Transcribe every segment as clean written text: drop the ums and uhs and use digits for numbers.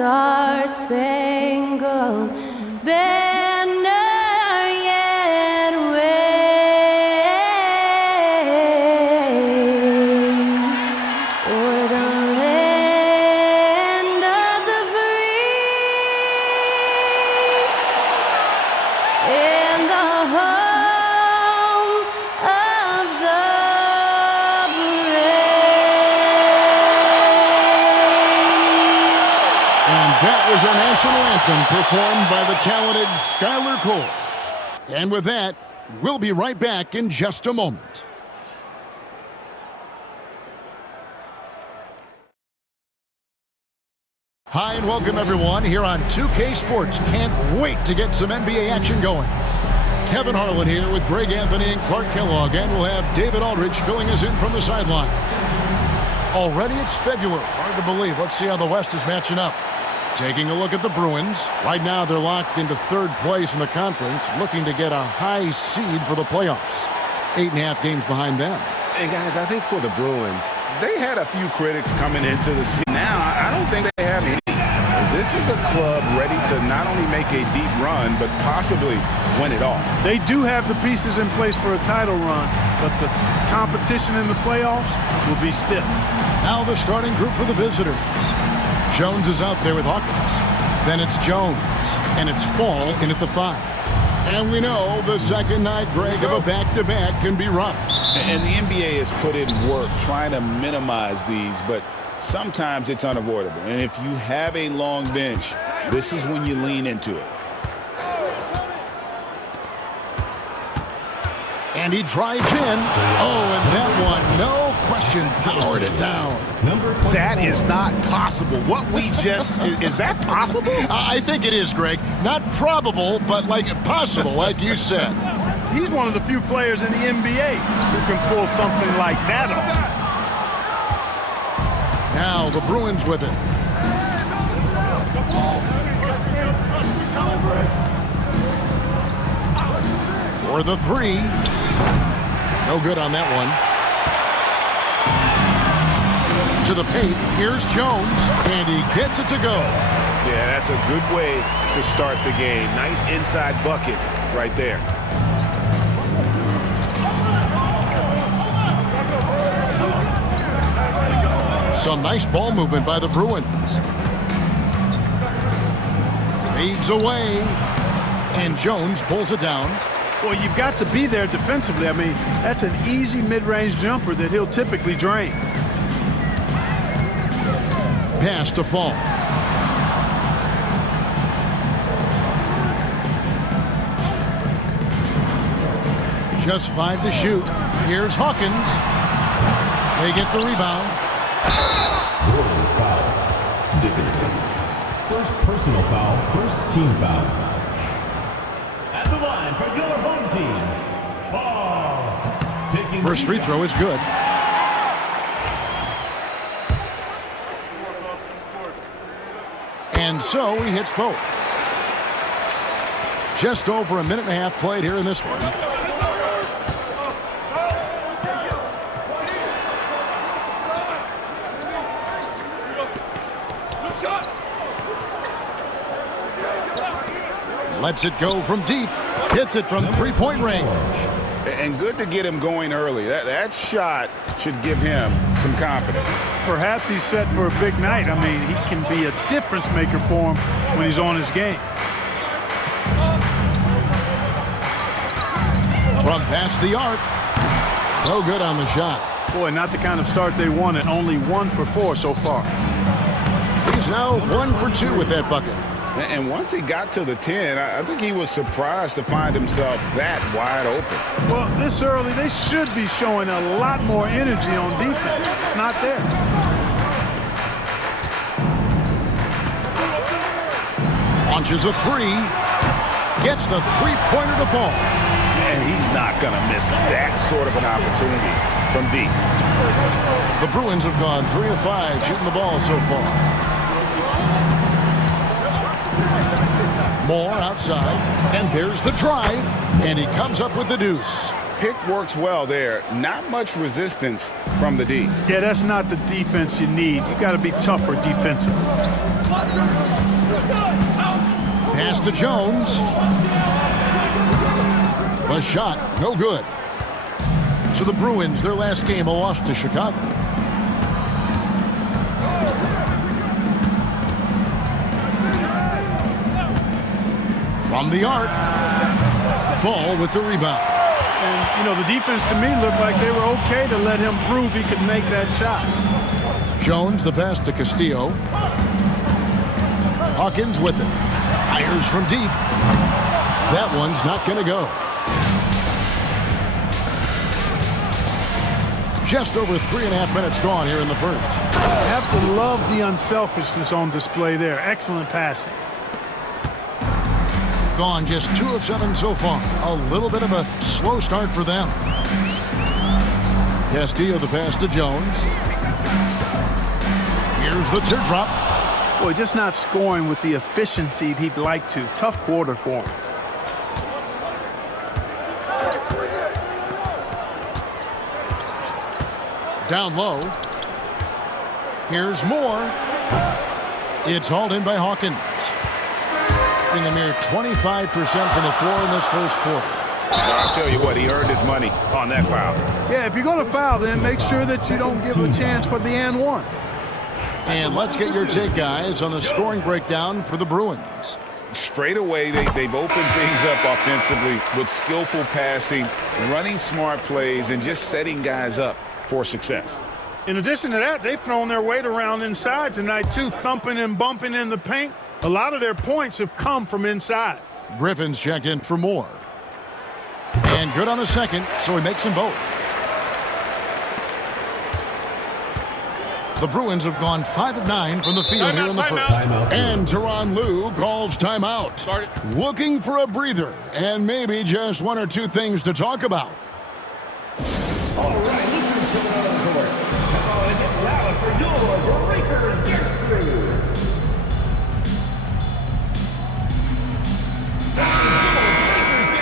star-spangled banner yet wave o'er the land of the free and the home of the That was our national anthem performed by the talented Skylar Cole. And with that, we'll be right back in just a moment. Hi and welcome everyone here on 2K Sports. Can't wait to get some NBA action going. Kevin Harlan here with Greg Anthony and Clark Kellogg, and we'll have David Aldridge filling us in from the sideline. Already it's February. Hard to believe. Let's see how the West is matching up. Taking a look at the Bruins. Right now they're locked into third place in the conference, looking to get a high seed for the playoffs. 8.5 games behind them. And guys, I think for the Bruins, they had a few critics coming into the season. Now, I don't think they have any. This is a club ready to not only make a deep run, but possibly win it all. They do have the pieces in place for a title run, but the competition in the playoffs will be stiff. Now the starting group for the visitors. Jones is out there with Hawkins. Then it's Jones, and it's Fall in at the 5. And we know the second night, Greg, of a back-to-back can be rough. And the NBA has put in work trying to minimize these, but sometimes it's unavoidable. And if you have a long bench, this is when you lean into it. And he drives in. Oh, and that one, no question, powered it down. That is not possible. What we just, is that possible? I think it is, Greg. Not probable, but like possible, like you said. He's one of the few players in the NBA who can pull something like that off. Now the Bruins with it. For the 3. No good on that one. To the paint. Here's Jones, and he gets it to go. Yeah, that's a good way to start the game. Nice inside bucket right there. Some nice ball movement by the Bruins. Fades away, and Jones pulls it down. Well, you've got to be there defensively. I mean, that's an easy mid-range jumper that he'll typically drain. Pass to Fall. Just 5 to shoot. Here's Hawkins. They get the rebound. Bruins foul. Dickinson. First personal foul, first team foul. At the line for your home team, Ball. Taking First free throw is good. And so he hits both. Just over a minute and a half played here in this one. Lets it go from deep. Hits it from three-point range. And good to get him going early. That shot should give him some confidence. Perhaps he's set for a big night. I mean, he can be a difference maker for him when he's on his game. From past the arc. No good on the shot. Boy, not the kind of start they wanted. Only 1 for 4 so far. He's now 1 for 2 with that bucket. And once he got to the 10, I think he was surprised to find himself that wide open. Well, this early, they should be showing a lot more energy on defense. It's not there. Launches a 3. Gets the three-pointer to fall. And he's not going to miss that sort of an opportunity from deep. The Bruins have gone 3 of 5 shooting the ball so far. Moore outside, and there's the drive, and he comes up with the deuce. Pick works well there. Not much resistance from the D. Yeah, that's not the defense you need. You got to be tougher defensively. Pass to Jones. A shot, no good. So the Bruins, their last game, a loss to Chicago. From the arc. Fall with the rebound. And, you know, the defense to me looked like they were okay to let him prove he could make that shot. Jones, the pass to Castillo. Hawkins with it. Fires from deep. That one's not going to go. Just over 3.5 minutes gone here in the first. You have to love the unselfishness on display there. Excellent passing. Gone just 2 of 7 so far. A little bit of a slow start for them. Castillo the pass to Jones. Here's the teardrop. Boy, just not scoring with the efficiency he'd like to. Tough quarter for him. Down low. Here's more. It's hauled in by Hawkins. Bring a mere 25% from the floor in this first quarter. I'll tell you what, he earned his money on that foul. Yeah, if you're going to foul, then make sure that you don't give a chance for the and one. And let's get your take, guys, on the scoring breakdown for the Bruins. Straight away, they've opened things up offensively with skillful passing, running smart plays, and just setting guys up for success. In addition to that, they've thrown their weight around inside tonight, too, thumping and bumping in the paint. A lot of their points have come from inside. Griffin's checked in for more. And good on the second, so he makes them both. The Bruins have gone 5 of 9 from the field here in the first. And Tyronn Lue calls timeout. Looking for a breather and maybe just 1 or 2 things to talk about. All right, listeners coming out on court. Come on and get loud for your Breakers Guest Crew.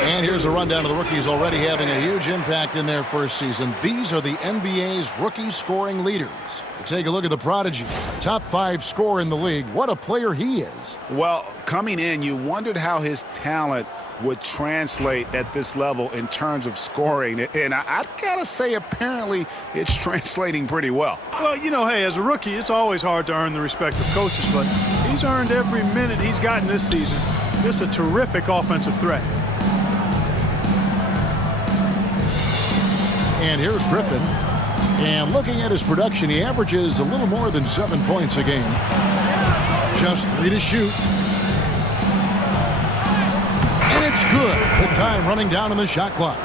And here's a rundown of the rookies already having a huge impact in their first season. These are the NBA's rookie scoring leaders. Take a look at the prodigy. Top 5 scorer in the league. What a player he is. Well, coming in, you wondered how his talent would translate at this level in terms of scoring. And I've got to say, apparently, it's translating pretty well. Well, you know, hey, as a rookie, it's always hard to earn the respect of coaches, but he's earned every minute he's gotten this season. Just a terrific offensive threat. And here's Griffin. And looking at his production, he averages a little more than 7 points a game. Just 3 to shoot. And it's good. With time running down on the shot clock.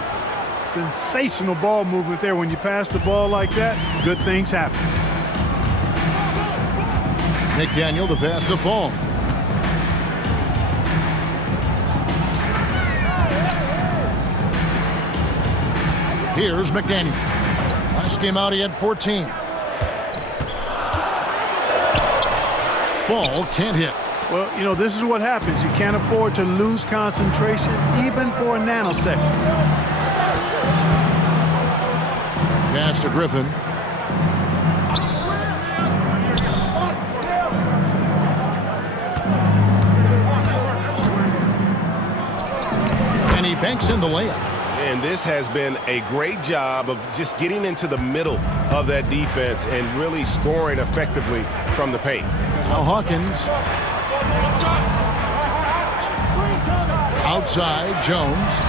Sensational ball movement there. When you pass the ball like that, good things happen. McDaniel the pass to Fall. Here's McDaniel. Last game out, he had 14. Fall can't hit. Well, you know, this is what happens. You can't afford to lose concentration even for a nanosecond. Pass to Griffin. And he banks in the layup. And this has been a great job of just getting into the middle of that defense and really scoring effectively from the paint. Now Hawkins. Outside, Jones.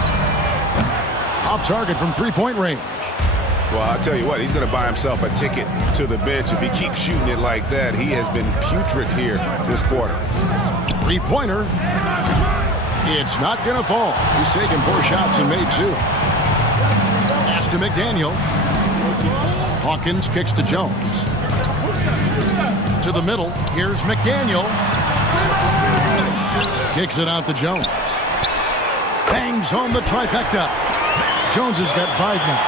Off target from three-point range. Well, I'll tell you what, he's going to buy himself a ticket to the bench if he keeps shooting it like that. He has been putrid here this quarter. Three-pointer. It's not going to fall. He's taken 4 shots and made 2. Pass to McDaniel. Hawkins kicks to Jones. To the middle. Here's McDaniel. Kicks it out to Jones. Bangs home the trifecta. Jones has got 5 now.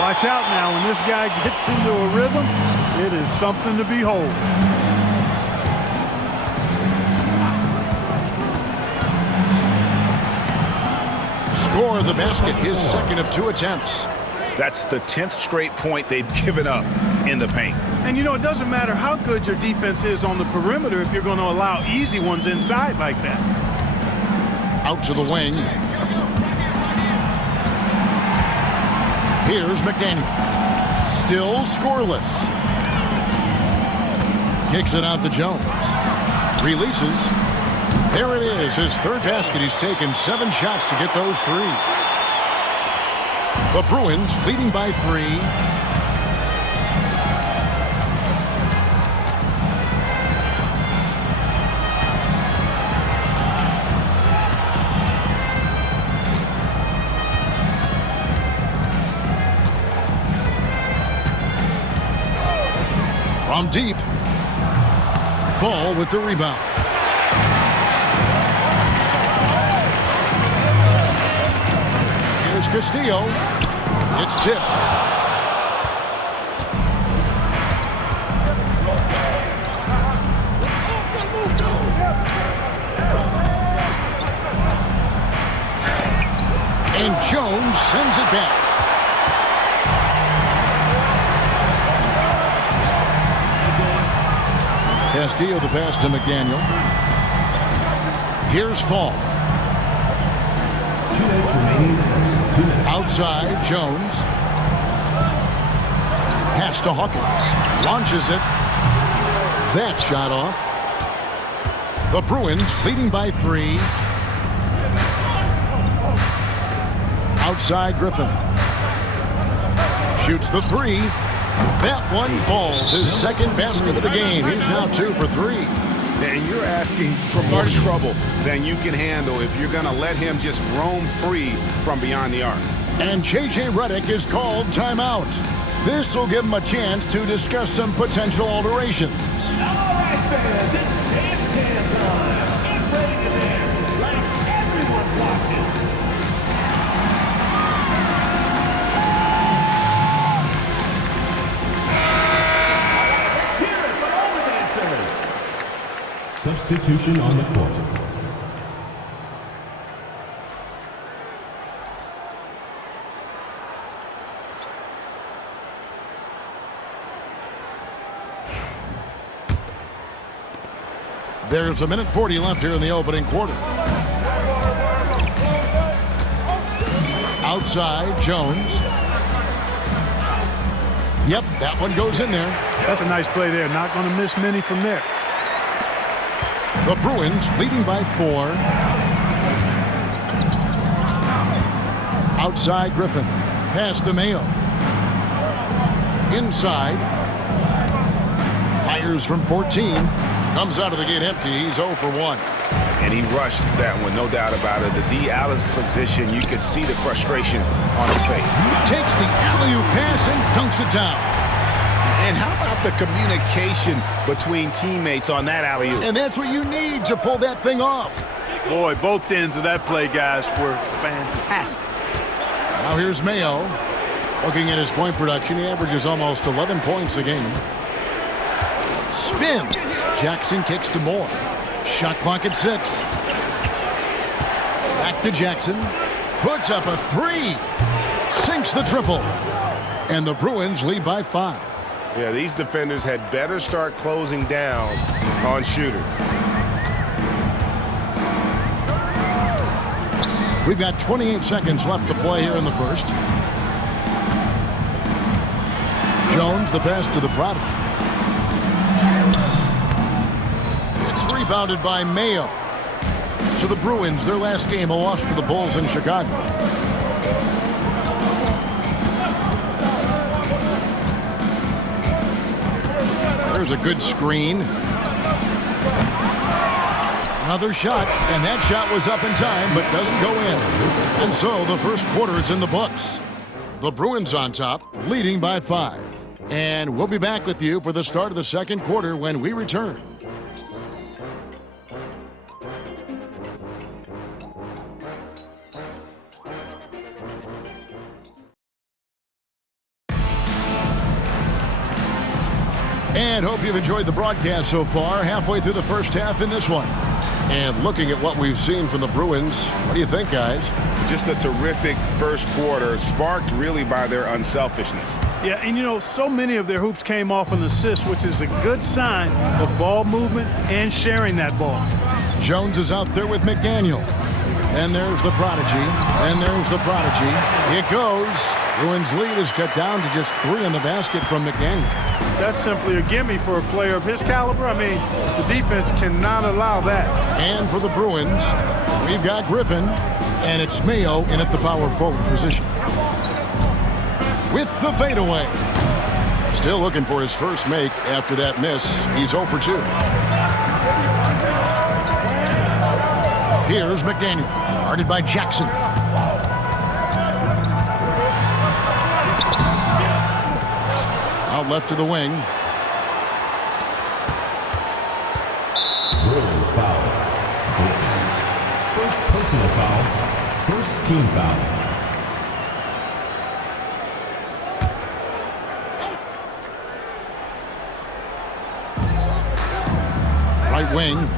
Watch out now. When this guy gets into a rhythm, it is something to behold. Score the basket, his second of 2 attempts. That's the 10th straight point they've given up in the paint. And, you know, it doesn't matter how good your defense is on the perimeter if you're going to allow easy ones inside like that. Out to the wing. Here's McDaniel. Still scoreless. Kicks it out to Jones. Releases. There it is, his third basket. He's taken 7 shots to get those 3. The Bruins leading by 3. From deep. Fall with the rebound. Here's Castillo. It's tipped. And Jones sends it back. Castillo the pass to McDaniel. Here's Fall. 2 minutes remaining. 2 minutes. Outside, Jones. Pass to Hawkins. Launches it. That shot off. The Bruins leading by 3. Outside, Griffin. Shoots the 3. That one falls. His second basket of the game. He's now 2 for 3. And you're asking for more trouble than you can handle if you're going to let him just roam free from beyond the arc. And J.J. Redick is called timeout. This will give him a chance to discuss some potential alterations. All right, fans, it's dance time. Get ready to dance like everyone's watching. Let's hear it for all the dancers. Substitution on the court. There's 1:40 left here in the opening quarter. Outside, Jones. Yep, that one goes in there. That's a nice play there. Not going to miss many from there. The Bruins leading by 4. Outside, Griffin. Pass to Mayo. Inside. Fires from 14. Comes out of the gate empty. He's 0 for 1. And he rushed that one, no doubt about it. The D. Allen's position, you could see the frustration on his face. Takes the alley-oop pass and dunks it down. And how about the communication between teammates on that alley-oop? And that's what you need to pull that thing off. Boy, both ends of that play, guys, were fantastic. Now here's Mayo. Looking at his point production, he averages almost 11 points a game. Spins. Jackson kicks to Moore. Shot clock at 6. Back to Jackson. Puts up a 3. Sinks the triple. And the Bruins lead by 5. Yeah, these defenders had better start closing down on shooters. We've got 28 seconds left to play here in the first. Jones, the pass to the prodigy. It's rebounded by Mayo. So the Bruins, their last game, a loss to the Bulls in Chicago. There's a good screen. Another shot, and that shot was up in time, but doesn't go in. And so the first quarter is in the books. The Bruins on top, leading by 5. And we'll be back with you for the start of the second quarter when we return. And hope you've enjoyed the broadcast so far. Halfway through the first half in this one. And looking at what we've seen from the Bruins, what do you think, guys? Just a terrific first quarter, sparked really by their unselfishness. Yeah, and so many of their hoops came off an assist, which is a good sign of ball movement and sharing that ball. Jones is out there with McDaniel. And there's the prodigy. And there's the prodigy. It goes. Bruins lead is cut down to just 3 in the basket from McDaniel. That's simply a gimme for a player of his caliber. I mean, the defense cannot allow that. And for the Bruins, we've got Griffin, and it's Mayo in at the power forward position. With the fadeaway. Still looking for his first make after that miss. He's 0 for 2. Here's McDaniel, guarded by Jackson. Out left to the wing. Bruins foul. First personal foul. First team foul. Right wing.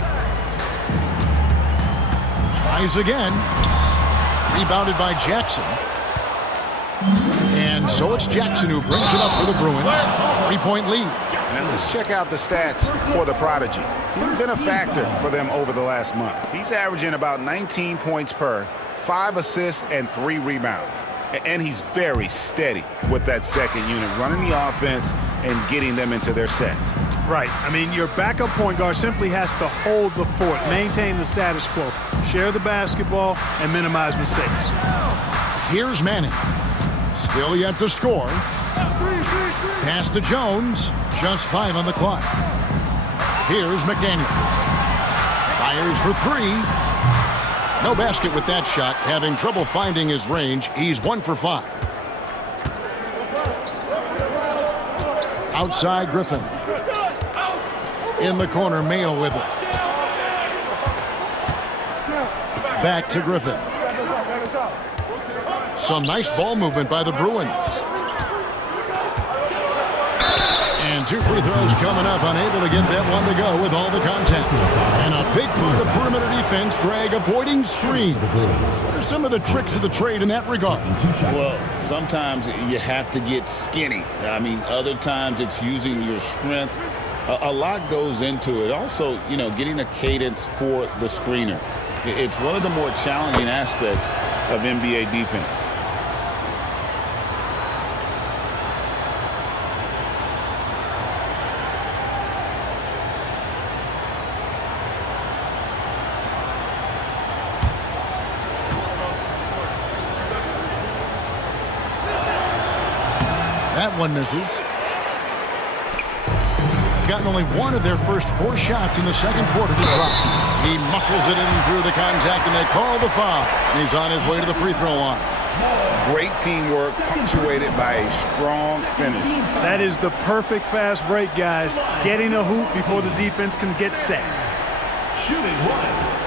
Tries again. Rebounded by Jackson. And so it's Jackson who brings it up for the Bruins. 3-point lead. And let's check out the stats for the prodigy. He's been a factor for them over the last month. He's averaging about 19 points per, 5 assists, and 3 rebounds. And he's very steady with that second unit, running the offense and getting them into their sets. Right. I mean, your backup point guard simply has to hold the fort, maintain the status quo, share the basketball, and minimize mistakes. Here's Manning. Still yet to score. Pass to Jones. Just 5 on the clock. Here's McDaniel. Fires for 3. No basket with that shot. Having trouble finding his range. He's 1 for 5. Outside Griffin. In the corner, Mayo with it. Back to Griffin. Some nice ball movement by the Bruins. And 2 free throws coming up, unable to get that one to go with all the contact. And a big part of the perimeter defense, Greg, avoiding screens. What are some of the tricks of the trade in that regard? Well, sometimes you have to get skinny. I mean, other times it's using your strength. A lot goes into it. Also, getting a cadence for the screener. It's one of the more challenging aspects of NBA defense. That one misses. Gotten only 1 of their first 4 shots in the second quarter to drop. He muscles it in through the contact, and they call the foul. And he's on his way to the free throw line. Great teamwork, punctuated by a strong finish. That is the perfect fast break, guys. Getting a hoop before the defense can get set. Shooting 1.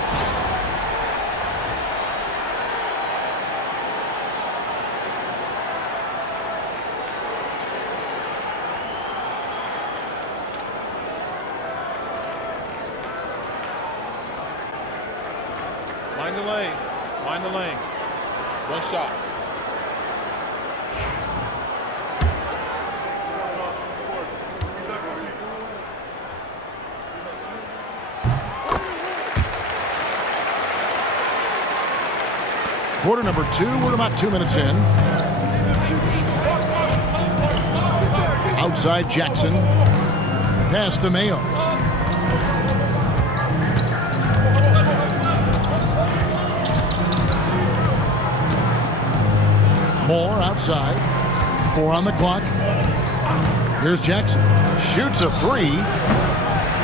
Mind the lanes. Mind the lanes. 1 shot. Quarter number 2. We're about 2 minutes in. Outside Jackson. Pass to Mayo. Moore outside. 4 on the clock. Here's Jackson. Shoots a 3.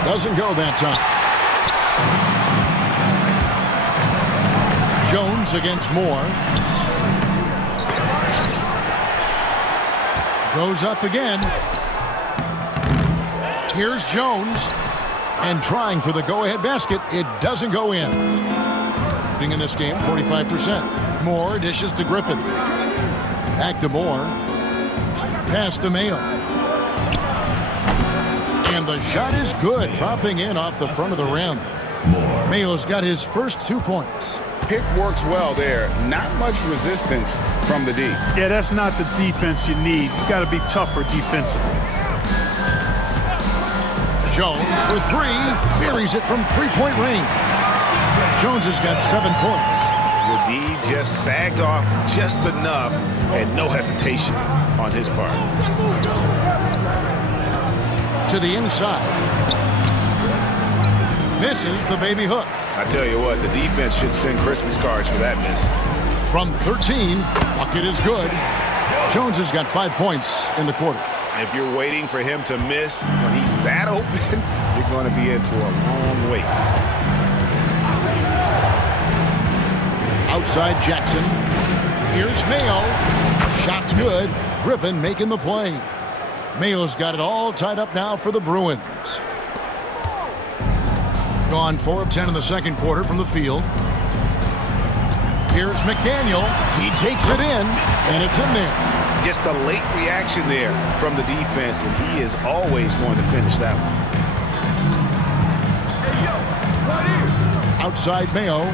Doesn't go that time. Jones against Moore. Goes up again. Here's Jones. And trying for the go-ahead basket. It doesn't go in. In this game, 45%. Moore dishes to Griffin. Back to Moore. Pass to Mayo. And the shot is good. Dropping in off the front of the rim. Mayo's got his first 2 points. pick works well there. Not much resistance from the D. Yeah, that's not the defense you need. You got to be tougher defensively. Jones for three. Buries it from three-point range. Jones has got 7 points. The D just sagged off just enough and no hesitation on his part. To the inside. Misses the baby hook. I tell you what, the defense should send Christmas cards for that miss. From 13, bucket is good. Jones has got 5 points in the quarter. If you're waiting for him to miss when he's that open, you're going to be in for a long wait. Outside Jackson. Here's Mayo. Shot's good. Griffin making the play. Mayo's got it all tied up now for the Bruins. Gone 4 of 10 in the second quarter from the field. Here's McDaniel. He takes it in, and it's in there. Just a late reaction there from the defense, and he is always going to finish that one. Outside Mayo.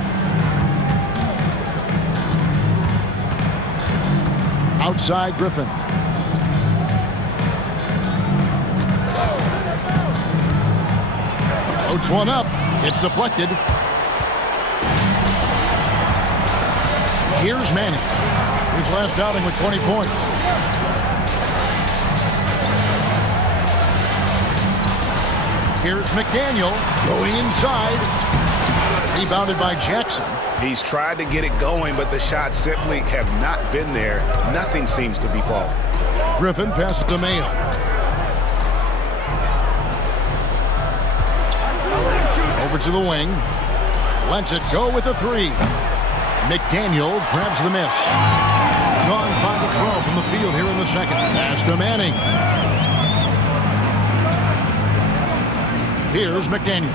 Outside Griffin. Floats one up. It's deflected. Here's Manning. His last outing with 20 points. Here's McDaniel going inside. Rebounded by Jackson. He's tried to get it going, but the shots simply have not been there. Nothing seems to be falling. Griffin passes to Mayo. Over to the wing. Lets it go with a three. McDaniel grabs the miss. Gone 5 of 12 from the field here in the second. Pass to Manning. Here's McDaniel.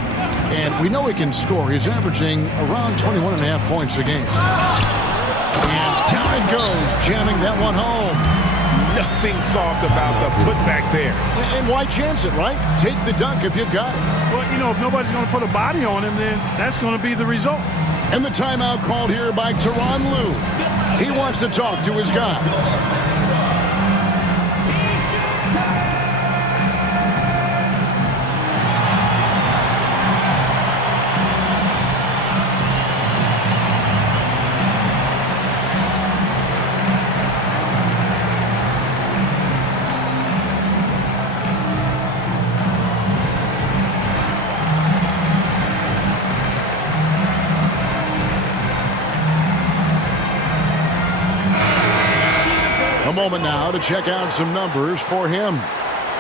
And we know he can score. He's averaging around 21.5 points a game. And down it goes, jamming that one home. Nothing soft about the putback there. And why chance it, right? Take the dunk if you've got it. Well, you know, if nobody's going to put a body on him, then that's going to be the result. And the timeout called here by Tyronn Lue. He wants to talk to his guys. A moment now to check out some numbers for him.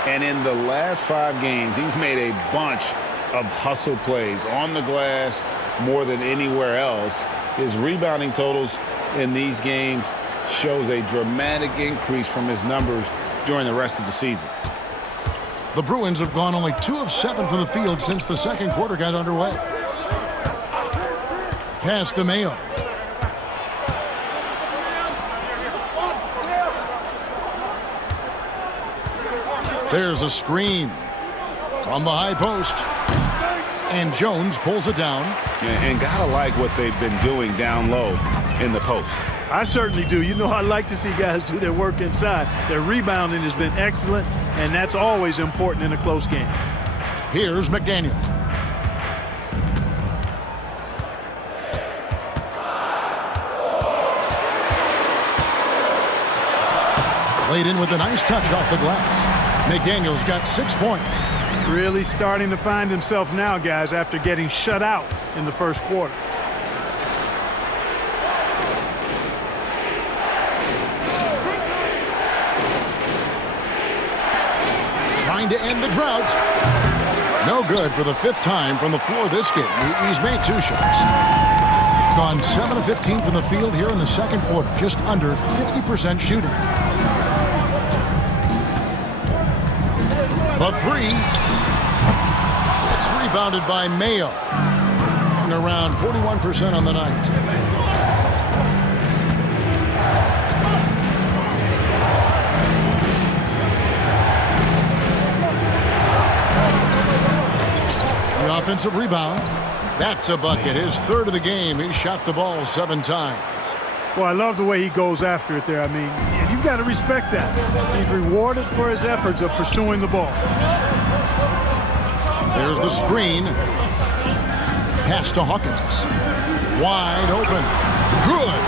And in the last 5 games, he's made a bunch of hustle plays on the glass more than anywhere else. His rebounding totals in these games shows a dramatic increase from his numbers during the rest of the season. The Bruins have gone only 2 of 7 from the field since the second quarter got underway. Pass to Mayo. There's a screen from the high post. And Jones pulls it down. And gotta like what they've been doing down low in the post. I certainly do. You know, I like to see guys do their work inside. Their rebounding has been excellent, and that's always important in a close game. Here's McDaniel. Laid in with a nice touch off the glass. McDaniel's got 6 points. Really starting to find himself now, guys, after getting shut out in the first quarter. Trying to end the drought. No good for the 5th time from the floor this game. He's made 2 shots. Gone 7 of 15 from the field here in the second quarter. Just under 50% shooting. The three. It's rebounded by Mayo. And around 41% on the night. The offensive rebound. That's a bucket. His third of the game. He shot the ball 7 times. Well, I love the way he goes after it there. I mean, you've got to respect that. He's rewarded for his efforts of pursuing the ball. There's the screen. Pass to Hawkins. Wide open. Good.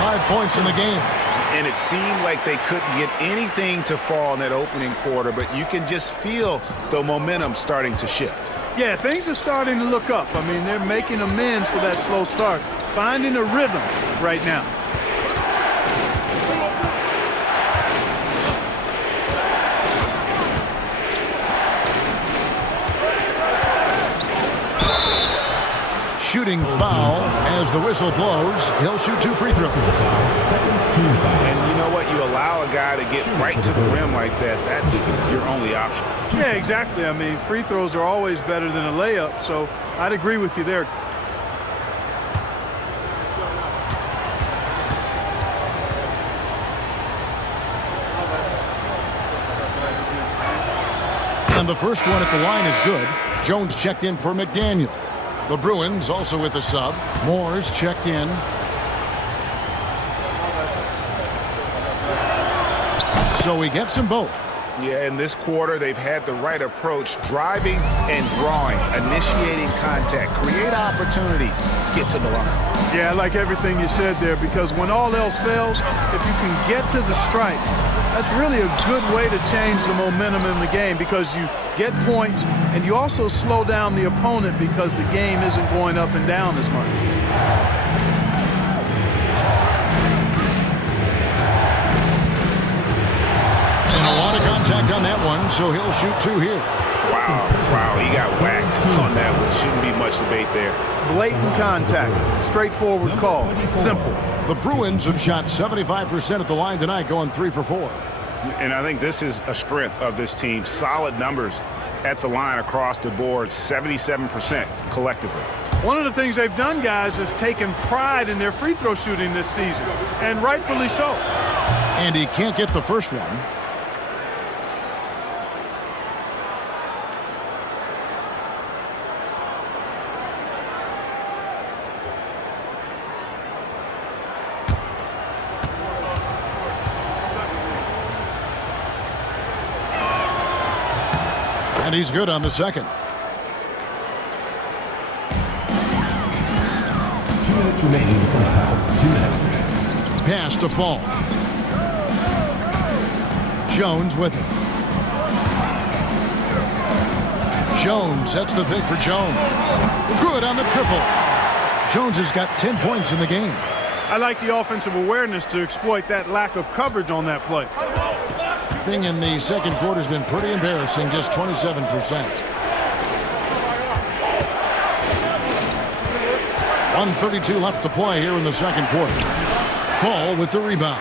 5 points in the game. And it seemed like they couldn't get anything to fall in that opening quarter, but you can just feel the momentum starting to shift. Yeah, things are starting to look up. I mean, they're making amends for that slow start, finding a rhythm right now. Shooting foul as the whistle blows. He'll shoot 2 free throws. And you know what? You allow a guy to get right to the rim like that. That's your only option. Yeah, exactly. I mean, free throws are always better than a layup, so I'd agree with you there. And the first one at the line is good. Jones checked in for McDaniel. The Bruins also with a sub. Moore's checked in. So he gets them both. Yeah, in this quarter, they've had the right approach, driving and drawing, initiating contact, create opportunities, get to the line. Yeah, I like everything you said there, because when all else fails, if you can get to the stripe, that's really a good way to change the momentum in the game, because you get points and you also slow down the opponent because the game isn't going up and down as much. And a lot of contact on that one, so he'll shoot 2 here. Wow, he got whacked on that one. Shouldn't be much debate there. Blatant contact, straightforward call, simple. The Bruins have shot 75% at the line tonight, going 3 for 4. And I think this is a strength of this team. Solid numbers at the line across the board, 77% collectively. One of the things they've done, guys, is taken pride in their free throw shooting this season, and rightfully so. And he can't get the first one. And he's good on the second. 2 minutes remaining in the first half. 2 minutes. Pass to Fall. Jones with it. Jones sets the pick for Jones. Good on the triple. Jones has got 10 points in the game. I like the offensive awareness to exploit that lack of coverage on that play. Being in the second quarter has been pretty embarrassing, just 27%. 1:32 left to play here in the second quarter. Fall with the rebound.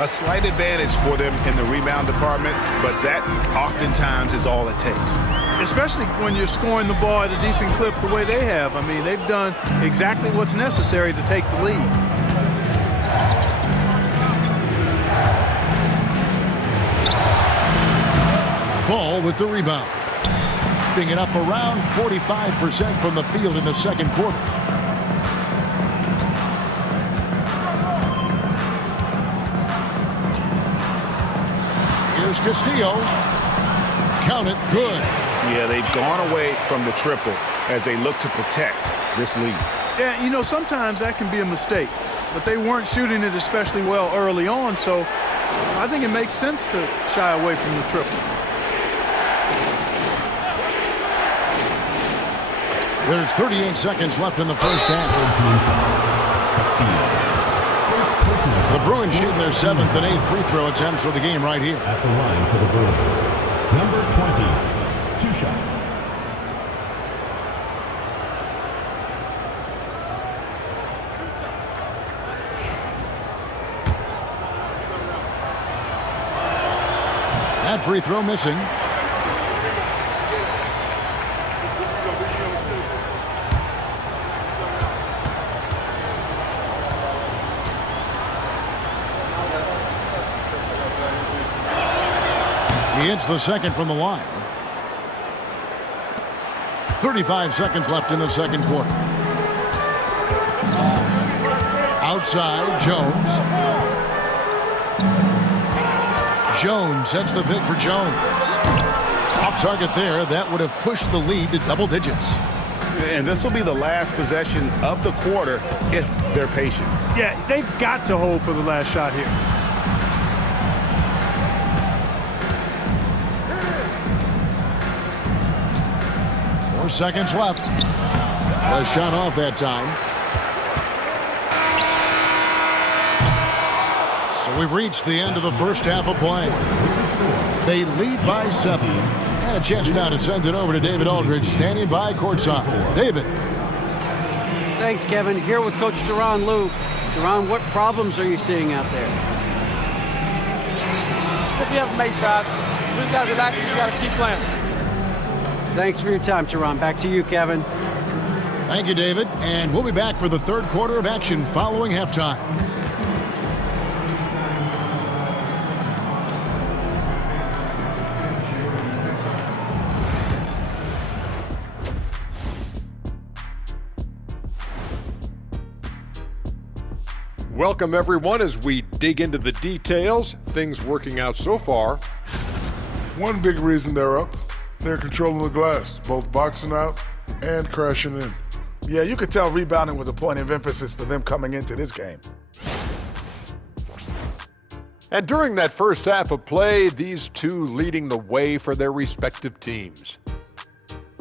A slight advantage for them in the rebound department, but that oftentimes is all it takes. Especially when you're scoring the ball at a decent clip the way they have. I mean, they've done exactly what's necessary to take the lead. Fall with the rebound. Bring it up around 45% from the field in the second quarter. Here's Castillo. Count it, good. Yeah, they've gone away from the triple as they look to protect this lead. Yeah, you know, sometimes that can be a mistake, but they weren't shooting it especially well early on, so I think it makes sense to shy away from the triple. There's 38 seconds left in the first half. The Bruins shooting their 7th and 8th free throw attempts for the game right here. At the line for the Bruins. Number 20, 2 shots. That free throw missing. He hits the second from the line. 35 seconds left in the second quarter. Outside, Jones. Jones sets the pick for Jones. Off target there. That would have pushed the lead to double digits. And this will be the last possession of the quarter if they're patient. Yeah, they've got to hold for the last shot here. 4 seconds left. Was shot off that time. So we've reached the end of the first half of play. They lead by 7. And a chance now to send it over to David Aldridge, standing by courtside. David. Thanks, Kevin. Here with Coach Duran Lou. Duran, what problems are you seeing out there? Just be able to make shots. We just got to relax. We just got to keep playing. Thanks for your time, Duran. Back to you, Kevin. Thank you, David. And we'll be back for the third quarter of action following halftime. Welcome, everyone, as we dig into the details. Things working out so far. One big reason they're up, they're controlling the glass, both boxing out and crashing in. Yeah, you could tell rebounding was a point of emphasis for them coming into this game. And during that first half of play, these two leading the way for their respective teams.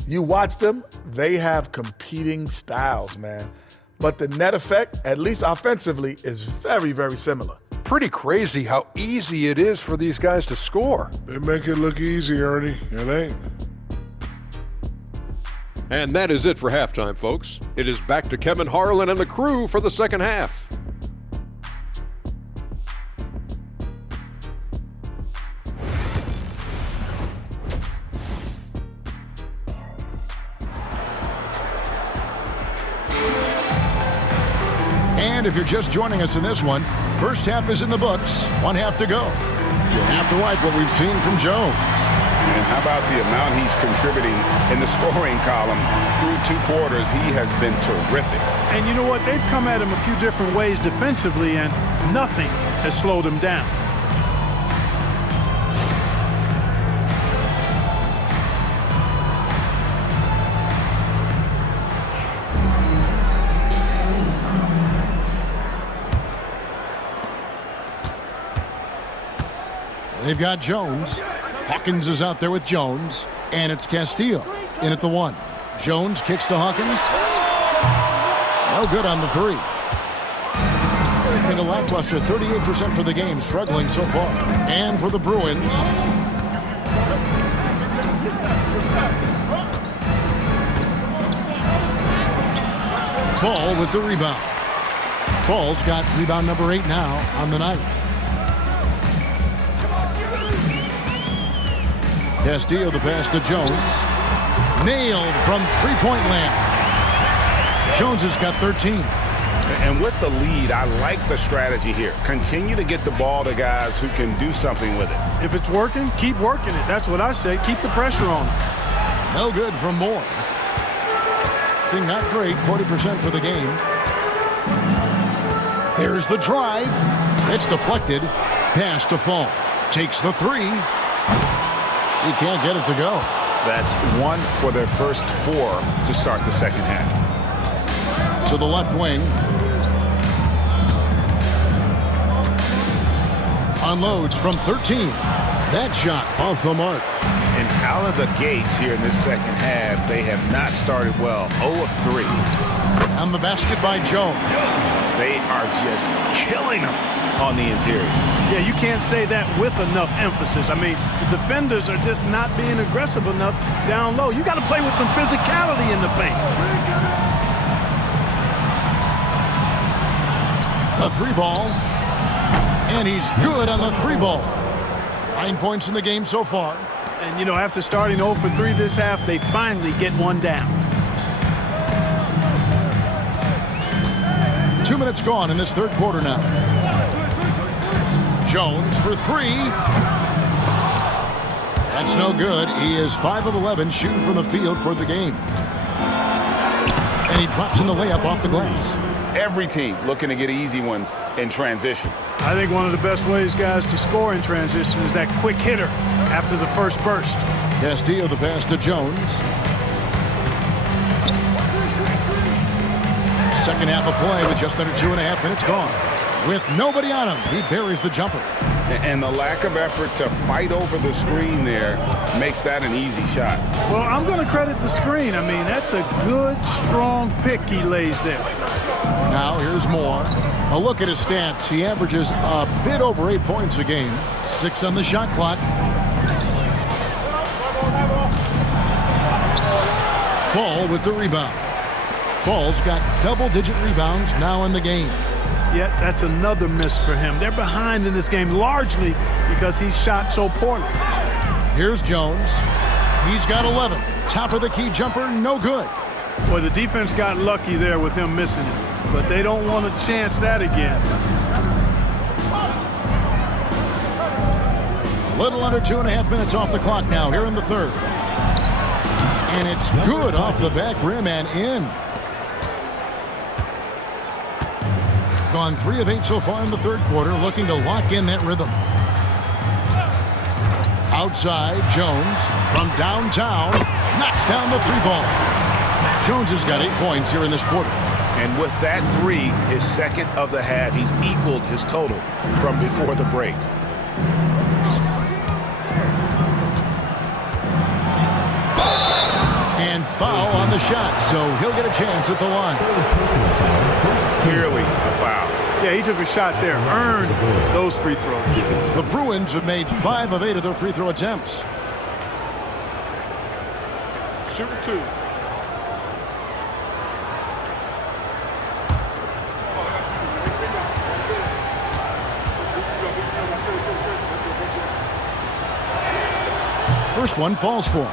You watch them, they have competing styles, man. But the net effect, at least offensively, is very, very similar. Pretty crazy how easy it is for these guys to score. They make it look easy, Ernie. It ain't. And that is it for halftime, folks. It is back to Kevin Harlan and the crew for the second half. And if you're just joining us in this one, first half is in the books. 1 half to go. You have to like what we've seen from Jones. And how about the amount he's contributing in the scoring column? Through 2 quarters, he has been terrific. And you know what? They've come at him a few different ways defensively, and nothing has slowed him down. They've got Jones. Hawkins is out there with Jones. And it's Castillo in at the 1. Jones kicks to Hawkins. No good on the 3. Being a lackluster 38% for the game, struggling so far. And for the Bruins. Fall with the rebound. Fall's got rebound number 8 now on the night. Castillo the pass to Jones. Nailed from three-point land. Jones has got 13. And with the lead, I like the strategy here. Continue to get the ball to guys who can do something with it. If it's working, keep working it. That's what I say. Keep the pressure on. No good from Moore. Being not great, 40% for the game. There's the drive. It's deflected. Pass to Fall. Takes the 3. He can't get it to go. That's 1 for their first 4 to start the second half. To the left wing. Unloads from 13. That shot off the mark. And out of the gates here in this second half, they have not started well. 0 of 3. On the basket by Jones. They are just killing them on the interior. Yeah, you can't say that with enough emphasis. I mean, the defenders are just not being aggressive enough down low. You got to play with some physicality in the paint. A 3-ball. And he's good on the 3-ball. 9 points in the game so far. And, you know, after starting 0 for 3 this half, they finally get one down. 2 minutes gone in this third quarter now. Jones for 3. That's no good. He is 5 of 11 shooting from the field for the game. And he drops in the layup off the glass. Every team looking to get easy ones in transition. I think one of the best ways, guys, to score in transition is that quick hitter after the first burst. Castillo the pass to Jones. Second half of play with just under 2.5 minutes gone. With nobody on him, he buries the jumper. And the lack of effort to fight over the screen there makes that an easy shot. Well, I'm going to credit the screen. I mean, that's a good, strong pick he lays there. Now here's more. A look at his stats. He averages a bit over 8 points a game. 6 on the shot clock. Fall with the rebound. Fall's got double-digit rebounds now in the game. Yet that's another miss for him. They're behind in this game largely because he shot so poorly. Here's Jones. He's got 11. Top of the key jumper, no good. Well, the defense got lucky there with him missing it, but they don't want to chance that again. A little under 2.5 minutes off the clock now here in the third. And it's good off the back rim and in. Gone 3 of 8 so far in the third quarter, looking to lock in that rhythm. Outside, Jones from downtown knocks down the 3-ball. Jones has got 8 points here in this quarter. And with that 3, his second of the half, he's equaled his total from before the break. And foul on the shot, so he'll get a chance at the line. Clearly a foul. Yeah, he took a shot there, earned those free throws. The Bruins have made 5 of 8 of their free throw attempts. Shooting 2. First one falls for him.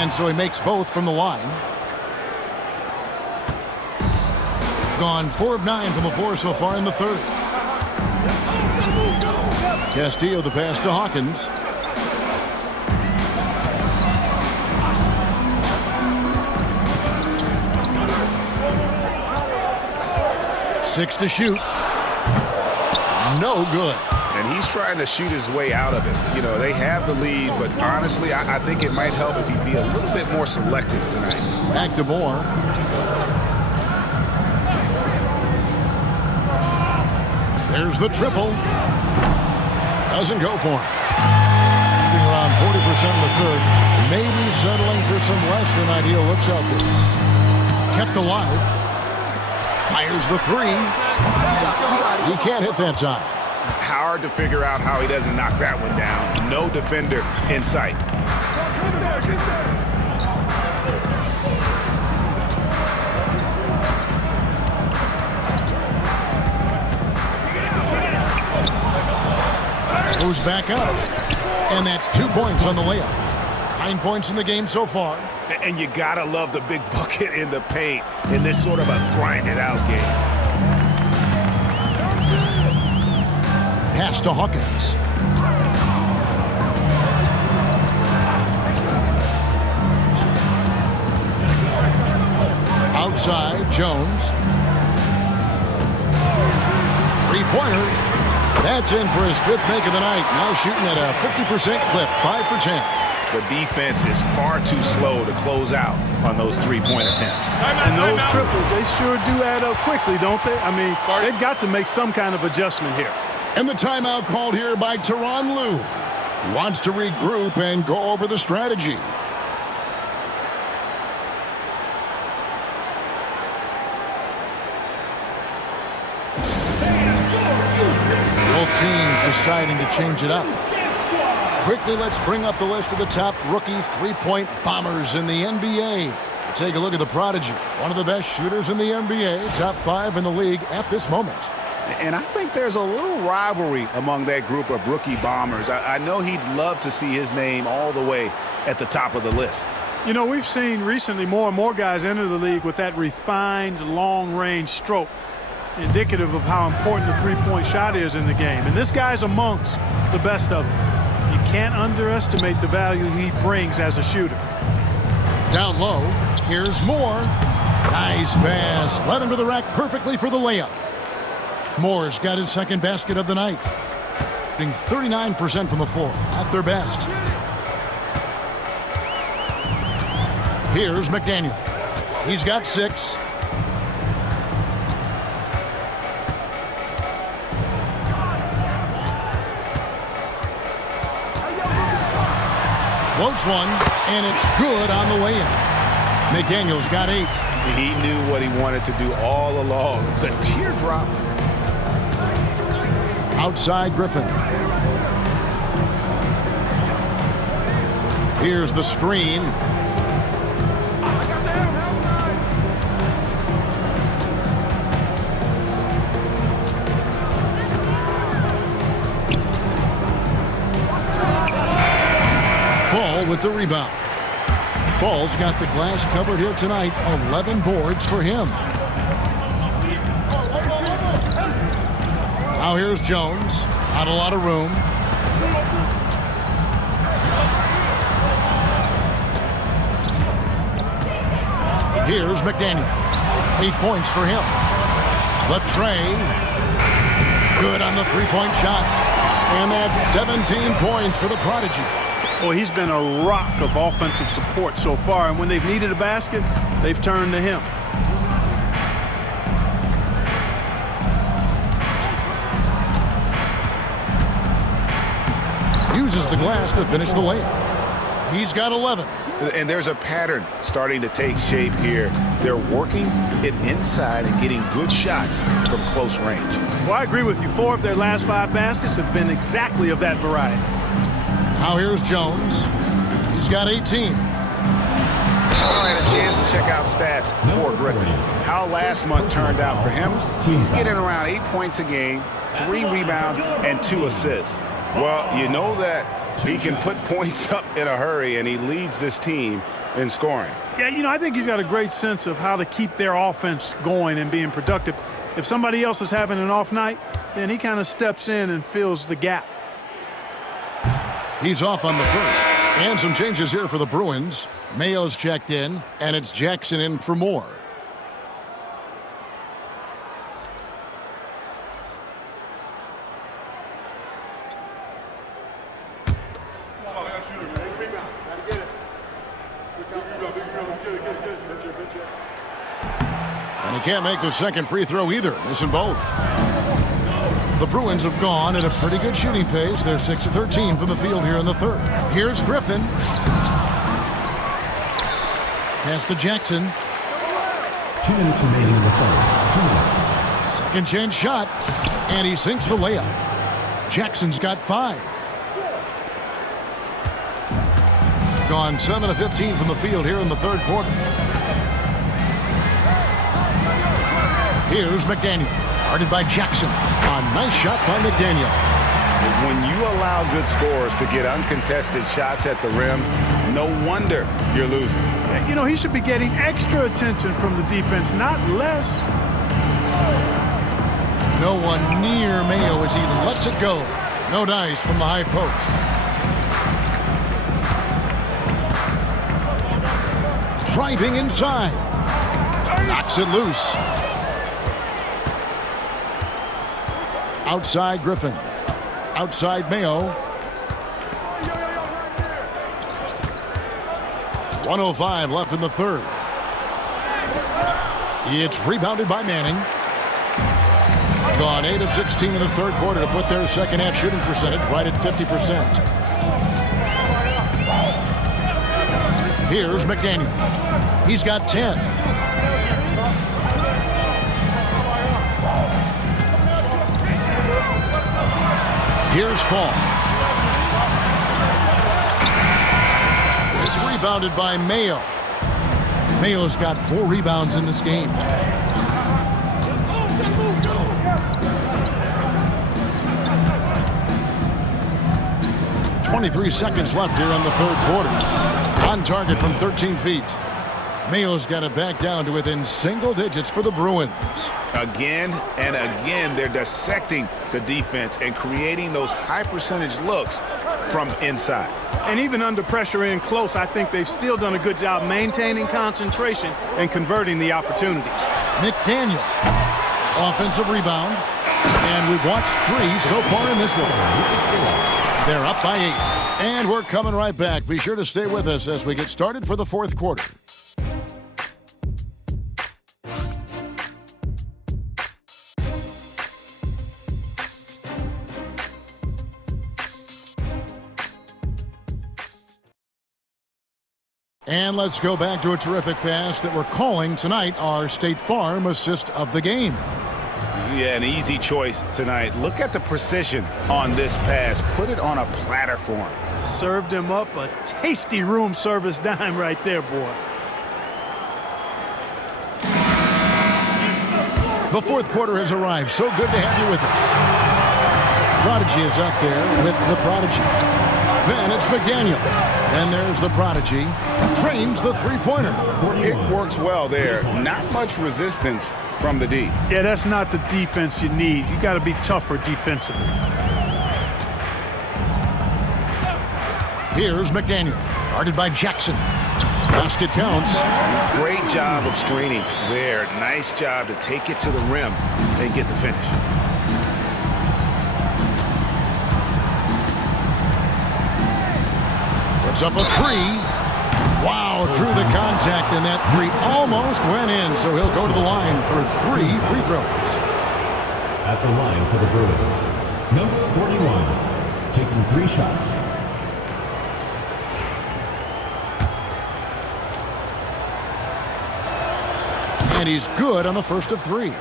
And so he makes both from the line. Gone 4 of 9 from the floor so far in the third. Castillo the pass to Hawkins. Six to shoot. No good. And he's trying to shoot his way out of it. You know, they have the lead, but honestly, I think it might help if he'd be a little bit more selective tonight. Back to Moore. There's the triple. Doesn't go for him. Shooting around 40% in the third. Maybe settling for some less than ideal looks out there. Kept alive. Fires the 3. He can't hit that time. Hard to figure out how he doesn't knock that one down. No defender in sight. Goes back up. And that's 2 points on the layup. 9 points in the game so far. And you gotta love the big bucket in the paint in this sort of a grind-it-out game. Pass to Hawkins. Outside, Jones. 3-pointer. That's in for his 5th make of the night. Now shooting at a 50% clip, 5 for 10. The defense is far too slow to close out on those 3-point attempts. And those triples, they sure do add up quickly, don't they? I mean, they've got to make some kind of adjustment here. And the timeout called here by Tyronn Lue. He wants to regroup and go over the strategy. Both teams deciding to change it up. Quickly, let's bring up the list of the top rookie 3-point bombers in the NBA. Take a look at the prodigy, one of the best shooters in the NBA, top 5 in the league at this moment. And I think there's a little rivalry among that group of rookie bombers. I know he'd love to see his name all the way at the top of the list. You know, we've seen recently more and more guys enter the league with that refined long-range stroke. indicative of how important the three-point shot is in the game. And this guy's amongst the best of them. You can't underestimate the value he brings as a shooter. Down low, here's Moore. Nice pass. Led him to the rack perfectly for the layup. Moore's got his second basket of the night. Shooting 39% from the floor, at their best. Here's McDaniel. He's got 6. Floats one, and it's good on the way in. McDaniel's got 8. He knew what he wanted to do all along. The teardrop. Outside Griffin. Here's the screen. Fall with the rebound. Fall's got the glass covered here tonight. 11 boards for him. Now here's Jones. Not a lot of room. Here's McDaniel. 8 points for him. Latrey. Good on the three-point shot. And that's 17 points for the prodigy. Well, he's been a rock of offensive support so far, and when they've needed a basket, they've turned to him. Uses the glass to finish the layup. He's got 11. And there's a pattern starting to take shape here. They're working it inside and getting good shots from close range. Well, I agree with you. 4 of their last 5 baskets have been exactly of that variety. Now here's Jones. He's got 18. And a chance to check out stats for Griffin. How last month turned out for him. He's getting around 8 points a game, 3 rebounds, and 2 assists. Well, you know that he can put points up in a hurry, and he leads this team in scoring. Yeah, you know, I think he's got a great sense of how to keep their offense going and being productive. If somebody else is having an off night, then he kind of steps in and fills the gap. He's off on the first. And some changes here for the Bruins. Mayo's checked in, and it's Jackson in for Moore. And he can't make the second free throw either, missing both. The Bruins have gone at a pretty good shooting pace. They're 6 of 13 from the field here in the third. Here's Griffin. Pass to Jackson. 2 minutes remaining in the third. 2 minutes. Second chance shot, and he sinks the layup. Jackson's got 5. Gone 7 of 15 from the field here in the third quarter. Here's McDaniel. Guarded by Jackson. A nice shot by McDaniel. When you allow good scorers to get uncontested shots at the rim, no wonder you're losing. You know, he should be getting extra attention from the defense, not less. No one near Mayo as he lets it go. No dice from the high post. Driving inside. Knocks it loose. Outside Griffin. Outside Mayo. 1:05 left in the third. It's rebounded by Manning. Gone 8 of 16 in the third quarter to put their second half shooting percentage right at 50%. Here's McDaniel. He's got 10. Here's Fall. It's rebounded by Mayo. Mayo's got 4 rebounds in this game. .23 seconds left here in the third quarter. On target from 13 feet. Mayo's got it back down to within single digits for the Bruins. Again and again, they're dissecting the defense and creating those high percentage looks from inside. And even under pressure in close, I think they've still done a good job maintaining concentration and converting the opportunities. McDaniel, offensive rebound. And we've watched 3 so far in this one. They're up by 8. And we're coming right back. Be sure to stay with us as we get started for the fourth quarter. And let's go back to a terrific pass that we're calling tonight our State Farm assist of the game. Yeah, an easy choice tonight. Look at the precision on this pass. Put it on a platter for him. Served him up a tasty room service dime right there, boy. The fourth quarter has arrived. So good to have you with us. Prodigy is out there with the Prodigy. Then it's McDaniel. And there's the Prodigy. Trains the three-pointer. It works well there. Not much resistance from the D. Yeah, that's not the defense you need. You got to be tougher defensively. Here's McDaniel, guarded by Jackson. Basket counts. Great job of screening there. Nice job to take it to the rim and get the finish. Puts up a 3. Wow, through the contact, and that 3 almost went in, so he'll go to the line for 3 free throws. At the line for the Bruins, number 41, taking 3 shots. And he's good on the first of 3.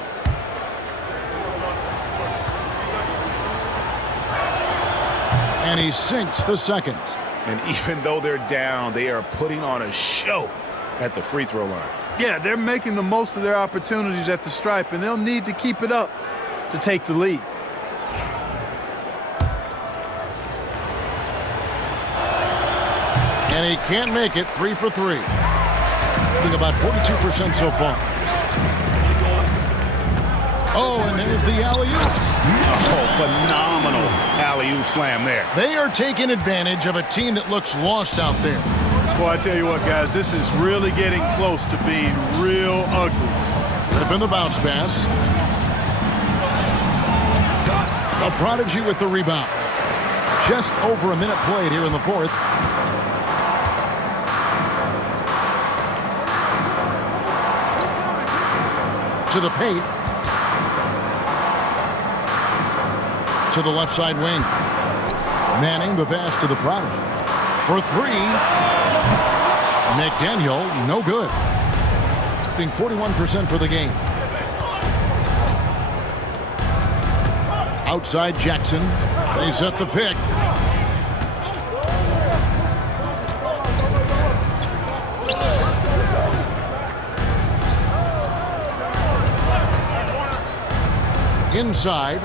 And he sinks the second. And even though they're down, they are putting on a show at the free throw line. Yeah, they're making the most of their opportunities at the stripe, and they'll need to keep it up to take the lead. And he can't make it. 3 for 3. Shooting about 42% so far. Oh, and there's the alley-oop. Oh, phenomenal alley-oop slam there. They are taking advantage of a team that looks lost out there. Boy, I tell you what, guys, this is really getting close to being real ugly. Griffin the bounce pass. A Prodigy with the rebound. Just over a minute played here in the fourth. To the paint. To the left side wing. Manning the pass to the Prodigy. For 3. McDaniel, no good. Shooting 41% for the game. Outside Jackson. They set the pick. Inside.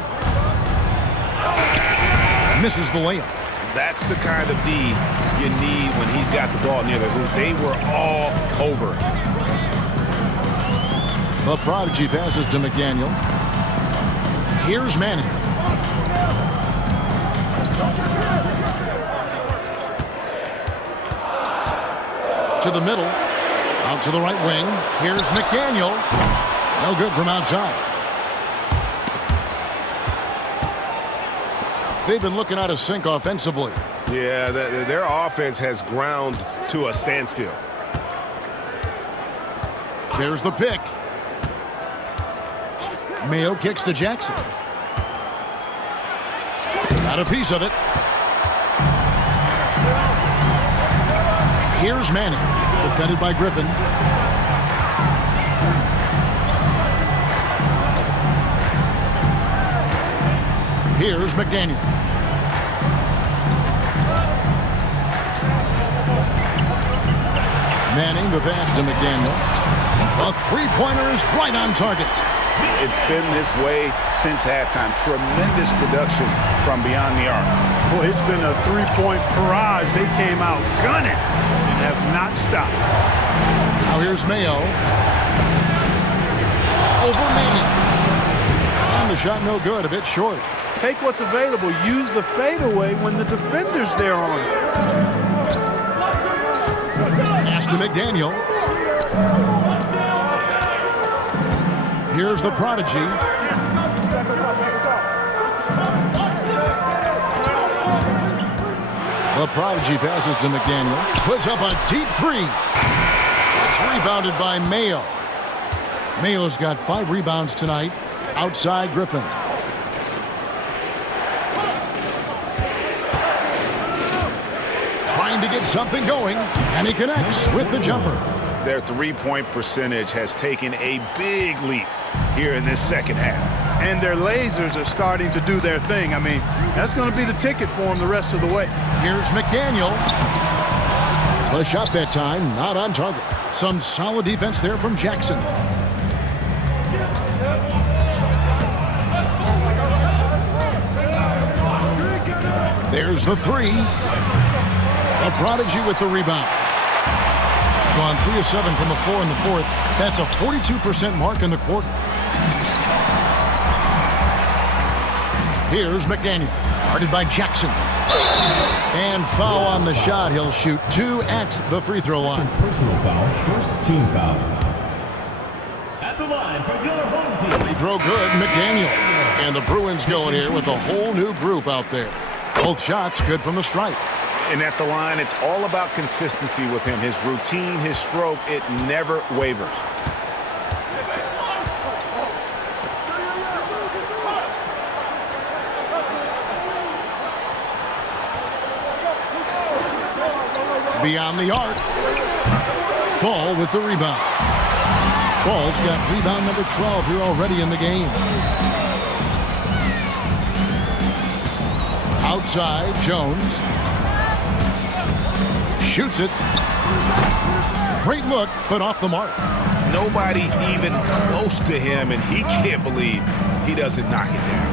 Misses the layup. That's the kind of D you need when he's got the ball near the hoop. They were all over it. The Prodigy passes to McDaniel. Here's Manning. To the middle. Out to the right wing. Here's McDaniel. No good from outside. They've been looking out of sync offensively. Yeah, their offense has ground to a standstill. There's the pick. Mayo kicks to Jackson. Got a piece of it. Here's Manning, defended by Griffin. Here's McDaniel. Manning the pass to McDaniel. A three-pointer is right on target. It's been this way since halftime. Tremendous production from beyond the arc. Boy, it's been a three-point barrage. They came out gunning and have not stopped. Now here's Mayo. Over Manning. And the shot no good, a bit short. Take what's available. Use the fadeaway when the defender's there on it. Pass to McDaniel. Here's the prodigy. The prodigy passes to McDaniel. Puts up a deep three. It's rebounded by Mayo. Mayo's got 5 rebounds tonight outside Griffin. Trying to get something going, and he connects with the jumper. Their three-point percentage has taken a big leap here in this second half. And their lasers are starting to do their thing. I mean, that's going to be the ticket for them the rest of the way. Here's McDaniel. The shot that time, not on target. Some solid defense there from Jackson. There's the three. A prodigy with the rebound. Gone 3 of 7 from the floor in the fourth. That's a 42% mark in the quarter. Here's McDaniel, guarded by Jackson. And foul on the shot. He'll shoot 2 at the free throw line. Personal foul, first team foul. At the line for your home team. Free throw good, McDaniel. And the Bruins going here with a whole new group out there. Both shots good from the stripe. And at the line, it's all about consistency with him. His routine, his stroke, it never wavers. Beyond the arc. Fall with the rebound. Fall's got rebound number 12 here already in the game. Outside, Jones. Shoots it. Great look, but off the mark. Nobody even close to him, and he can't believe he doesn't knock it down.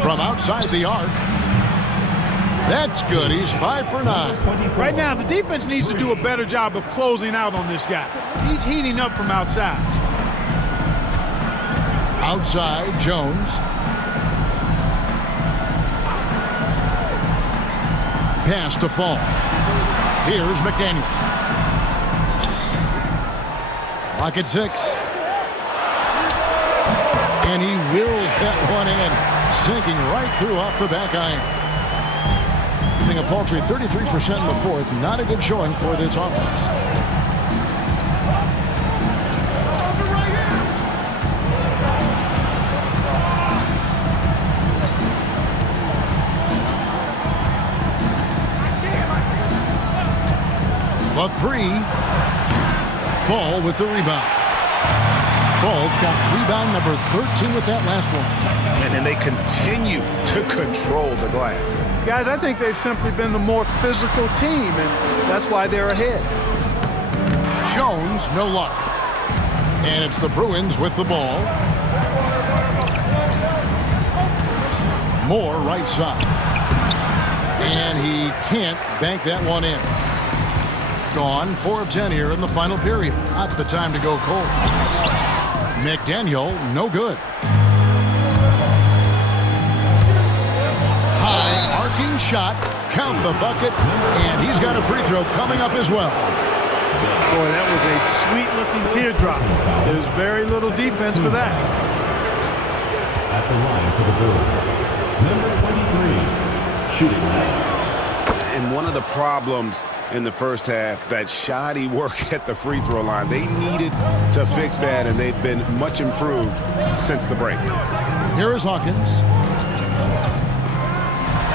From outside the arc. That's good. He's 5 for 9. Right now, the defense needs to do a better job of closing out on this guy. He's heating up from outside. Outside, Jones. Pass to Fall. Here's McDaniel. Clock at 6. And he wills that one in, sinking right through off the back iron. A paltry 33% in the fourth. Not a good showing for this offense. The three. Fall with the rebound. Fall's got rebound number 13 with that last one. And then they continue to control the glass. Guys, I think they've simply been the more physical team, and that's why they're ahead. Jones, no luck. And it's the Bruins with the ball. Moore right side. And he can't bank that one in. Gone 4 of 10 here in the final period. Not the time to go cold. McDaniel, no good. High arcing shot, count the bucket, and he's got a free throw coming up as well. Boy, that was a sweet-looking teardrop. There's very little defense for that. At the line for the Bruins, number 23, shooting night. And one of the problems in the first half, that shoddy work at the free throw line. They needed to fix that, and they've been much improved since the break. Here is Hawkins.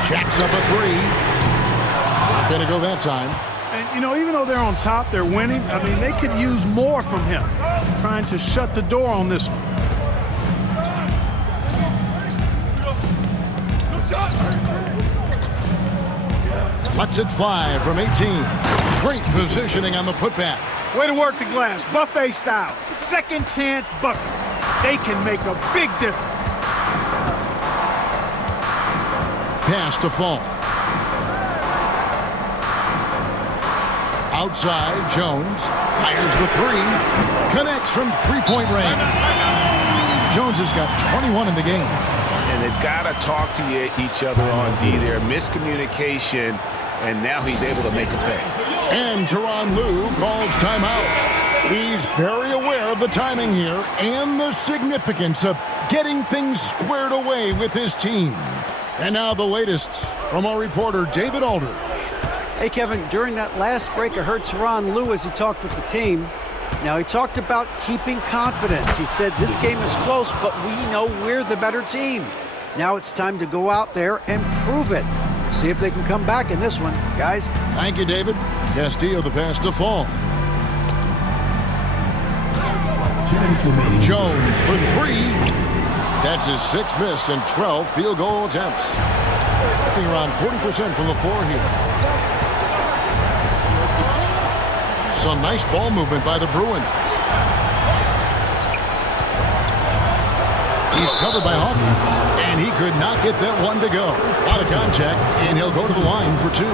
Jacks up a three. Not going to go that time. And, you know, even though they're on top, they're winning. I mean, they could use more from him. Trying to shut the door on this one. Lets it fly from 18. Great positioning on the putback. Way to work the glass, buffet style. Second chance buckets. They can make a big difference. Pass to Fall. Outside, Jones fires the three. Connects from three-point range. Jones has got 21 in the game. And they've got to talk to each other on D there. Miscommunication, and now he's able to make a pay. And Tyronn Lue calls timeout. He's very aware of the timing here and the significance of getting things squared away with his team. And now the latest from our reporter, David Aldridge. Hey, Kevin, during that last break, I heard Tyronn Lue as he talked with the team. Now, he talked about keeping confidence. He said, this game is close, but we know we're the better team. Now it's time to go out there and prove it. See if they can come back in this one, guys. Thank you, David. Castillo the pass to Fall. Jones for three. That's his sixth miss and 12 field goal attempts. Around 40% from the floor here. Some nice ball movement by the Bruins. He's covered by Hawkins, and he could not get that one to go. Out of contact, and he'll go to the line for two.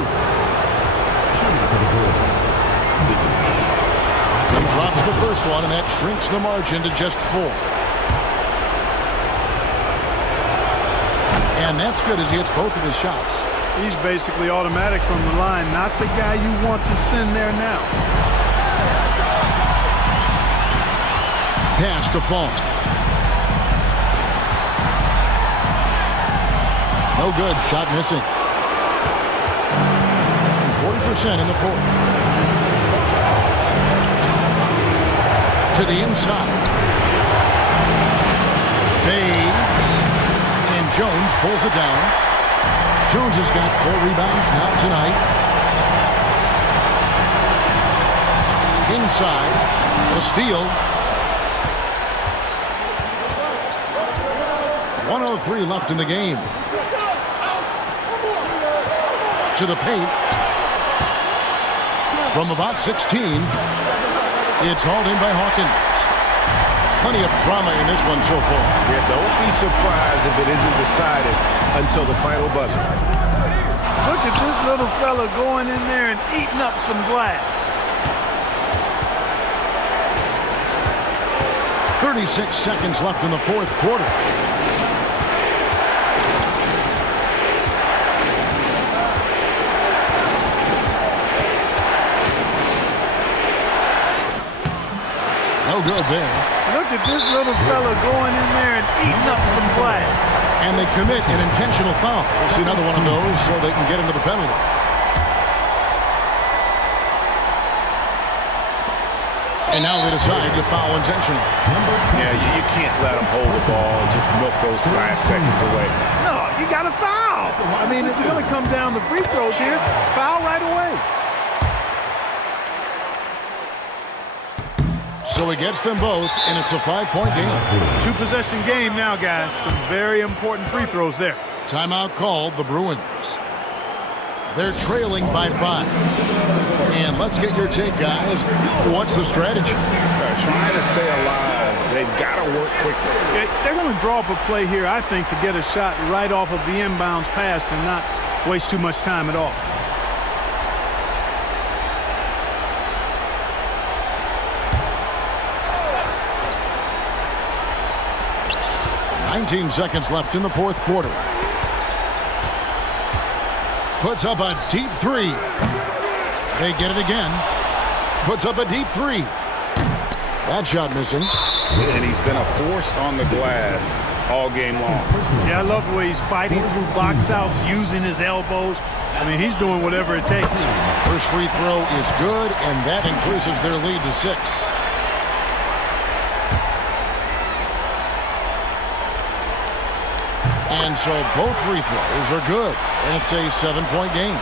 He drops the first one, and that shrinks the margin to just 4. And that's good as he hits both of his shots. He's basically automatic from the line, not the guy you want to send there now. Pass to Fall. No good. Shot missing. 40% in the fourth. To the inside. Fades. And Jones pulls it down. Jones has got 4 rebounds now tonight. Inside. A steal. 1:03 left in the game. To the paint. From about 16. It's hauled in by Hawkins. Plenty of drama in this one so far. Yeah, don't be surprised if it isn't decided until the final buzzer. Look at this little fella going in there and eating up some glass. 36 seconds left in the fourth quarter. No good there. Look at this little fella going in there and eating up some glass. And they commit an intentional foul. We'll see another one of those so they can get into the penalty. And now they decide to foul intentionally. Yeah, you can't let them hold the ball and just milk those last seconds away. No, you got to foul. I mean, it's going to come down to free throws here. Foul right away. So he gets them both, and it's a 5-point game. 2-possession game now, guys. Some very important free throws there. Timeout called, the Bruins. They're trailing by 5. And let's get your take, guys. What's the strategy? Trying to stay alive. They've got to work quickly. They're going to draw up a play here, I think, to get a shot right off of the inbounds pass and not waste too much time at all. 19 seconds left in the fourth quarter. Puts up a deep 3. They get it again. Puts up a deep 3. That shot missing. And he's been a force on the glass all game long. Yeah, I love the way he's fighting through box outs, using his elbows. I mean, he's doing whatever it takes. First free throw is good, and that increases their lead to 6. And so both free throws are good, and it's a 7-point game.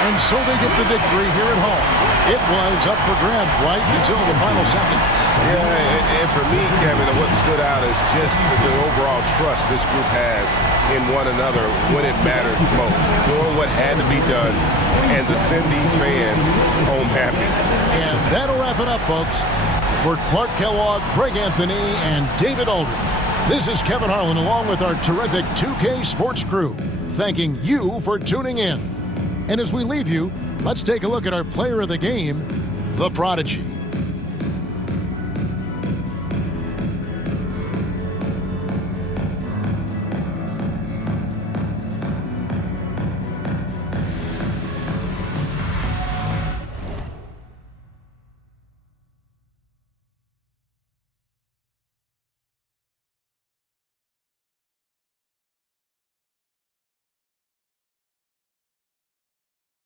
And so they get the victory here at home. It was up for grabs right until the final seconds. Yeah, and for me, Kevin, what stood out is just the overall trust this group has in one another when it mattered most. Doing what had to be done and to send these fans home happy. And that'll wrap it up, folks. For Clark Kellogg, Greg Anthony, and David Aldridge, This is Kevin Harlan along with our terrific 2K Sports crew, thanking you for tuning in. And as we leave you, let's take a look at our player of the game, the Prodigy.